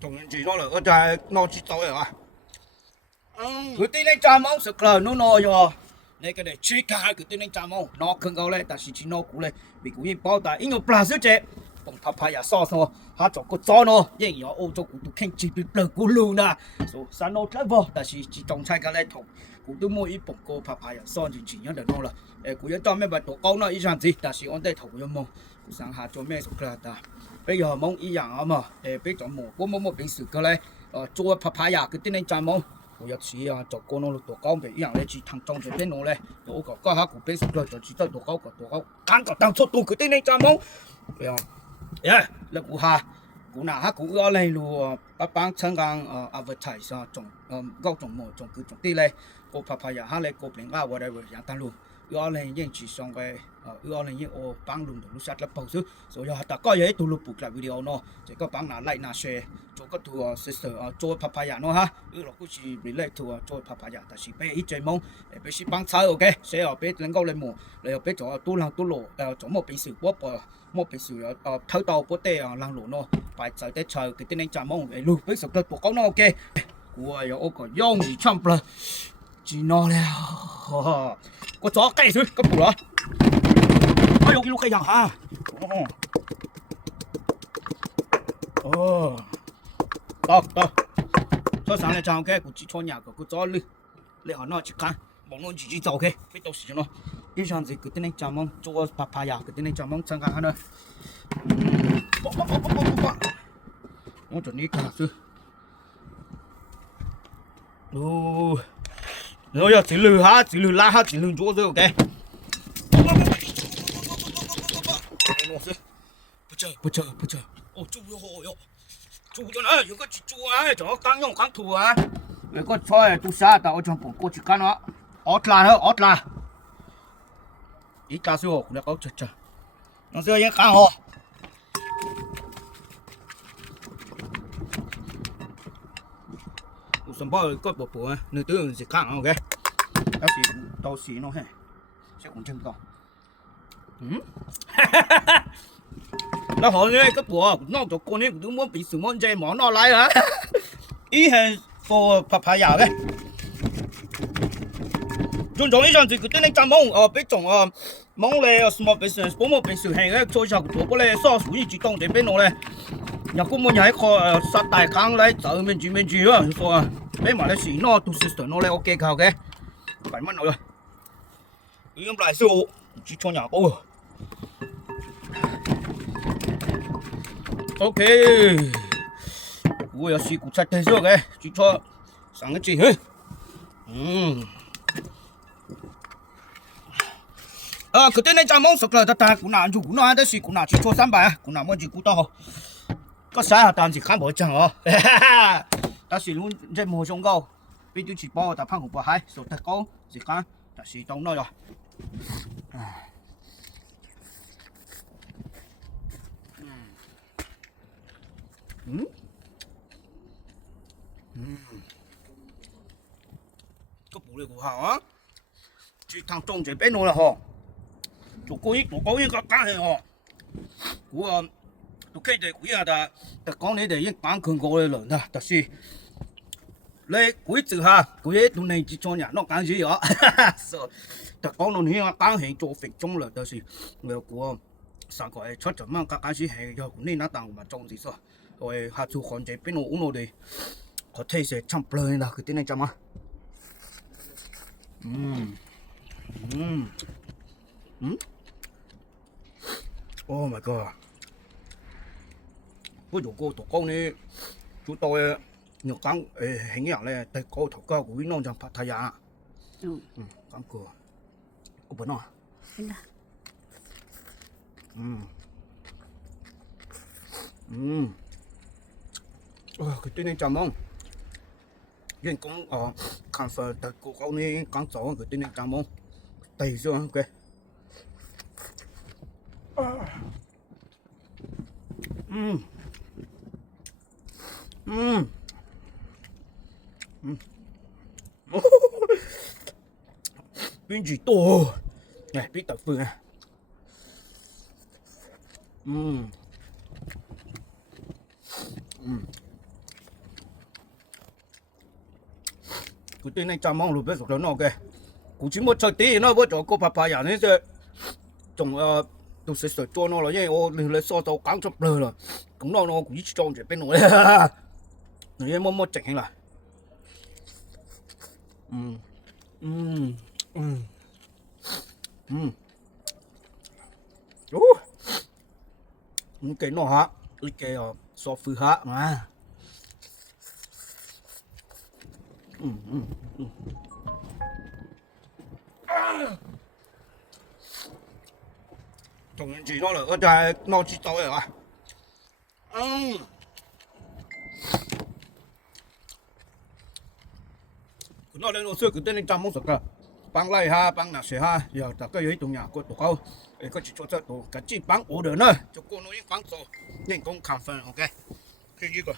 仲住咗嚟，我就係攞住走嚟啊！佢啲呢蚱蜢食啦，nó no rồi. Này cái này chỉ cả cái tên này chả mong nó không có lên,但是chỉ nó cũng lên vì cũng yên bảo đại,因为本身这帮papaya sauce nó, hắn做个糟nó,因为欧洲cũng都肯只比不古路呐，所以山路 travel， 但是只种菜个来同，cũng都冇一帮个 papaya sauce 就只样的弄了，佢一當咩咪多講啦，以上子，但是我哋頭有冇，佢上下做咩熟啦，但比如冇一樣啊嘛，比如冇，我冇平時個咧，做 papaya 嗰啲呢chả mong。我有時啊，做過攞多高嘅，一樣咧只騰裝住邊度咧，我個家下個邊食咗就只得多高個多高，揀個當初到佢啲呢隻冇，呀，你估下，估哪下估個咧路啊，幫香港advertise 啊，種高種冇種佢種啲咧，個拍拍下咧個邊啊 whatever 樣單路，個咧應住上嘅，個咧應我幫路度殺粒報數，所以大家嘢到路布嚟 video 咯，就個幫拿 like 拿 share。做個圖啊，sister 啊，做 papaya 咯嚇，呢個好似 relate to 啊，做 papaya，但是俾一隻芒，俾是幫炒嘅，所以又俾能夠你冇，你又俾咗多兩多羅，做乜俾少波波，乜俾少又偷到波啲啊，冷羅咯，擺在啲菜佢啲你隻芒嚟攞，俾食得多講咯，OK，我有嗰個養魚差唔多，知道了，我做雞水咁多啦，哎呦，一路雞樣嚇，哦。Đó, cho sáng nay chào cái, cũng chỉ cho nhà của cho lư họ nói chỉ can, bọn nó chỉ giàu cái, biết đâu xí nó, cái chuyện gì cứ tên này chào mong, cho papaya, cứ tên này chào mong sang cả nữa, nó chuẩn đi cả sư, rồi giờ chỉ lư ha, chỉ lư la ha, chỉ lư chỗ rồi ok,不chờ, ô chú yo. Chú cho nó, những cái chú á, cho căng nhông căng thù á. Cái con xoay chú xa tao cho bụng cô chỉ căng nó. Ót là thôi, ót là. Ít cá siêu, cũng đã có chật chật. Nó siêu những căng hồ. Ủa xong bao có bộ á, nơi tư chỉ căng ok. Tao xí nó hề. Sẽ cũng chân to. Nó hỏi nghe cái bộ nó cho con ấy cũng muốn bị sự món chơi món nó lại hả ý là for papaya đấy chúng tôi ý rằng thì cái tên này chăm mong biết trồng mong là small business bố một business hay cái cho chào của bố là so sánh chỉ tông đến bên nó này nhà cũng muốn nhảy kho sát đại khang lại tự mình chỉ á so bên mà nó xí nó tu system nó lại ok cao cái phải mất rồi ý em lại siêu chỉ cho nhà cô ok, ui giờ xí cũng sạch thế rồi cái, chỉ cho sáng cái gì hết, cái tên này chả mong sọc là ta cũng nào chú cũng nào đấy xí cũng nào chỉ cho 300, cũng nào muốn chỉ cũng to, có sao tạm chỉ khám bảo chẳng hả, ta xí luôn cái mùa sông câu, bây giờ chỉ bao ta phăng cũng bao hai, số ta có gì cả, ta xí trong đó rồi. Cái bụng này của họ á, chỉ thằng trông chỉ bên nó là họ, tụi cô ấy có cá hay họ, của tụi cái để quý à ta con này để những bán cường cô này lớn ta là lấy quý từ ha, quý ấy tụi này chỉ cho nhà nó cá gì đó, ta con nó hiện bán hiện cho việc trong là ta người của sao gọi cho chấm mang các cái gì hay giờ cũng nên nó tặng mà trông gì sao rồi hạt chú còn chế bên nó uống nó đi có thể sẽ chăm plei là cái tên này chăm á oh my god với chủ cô tổ công này chúng tôi nhiều căng hình như là tay cô thổ cao của Vinh Long trong Pattaya căng cửa có bữa nào cái tên này chăm không nhưng cũng khám phá tại cô câu này căng gió cái tên này chăm không tây rồi ok bên chỉ to này biết tập phương à cái tên này chăm mong luôn biết rồi nó kìa cũng chỉ một chơi tí nó với chỗ cô papaya này chứ trồng tôi sẽ sửa cho nó là như ô lấy so tàu cắn cho bờ rồi cũng nó cũng chỉ trồng chỉ bên nội này mua chỉnh là um um um um cái nó hả cái so phư hả mà trồng chỉ nó là ở đây nó chỉ tao rồi à nó lên nó xưa cứ tên trăm mông sực à băng lại ha băng nạp xe ha giờ ta cái ấy tụng nhà của tụi câu có chỉ cho tụi cái chi băng ổ được nữa cho cô nói băng số nên cũng khám phá ok cái gì cơ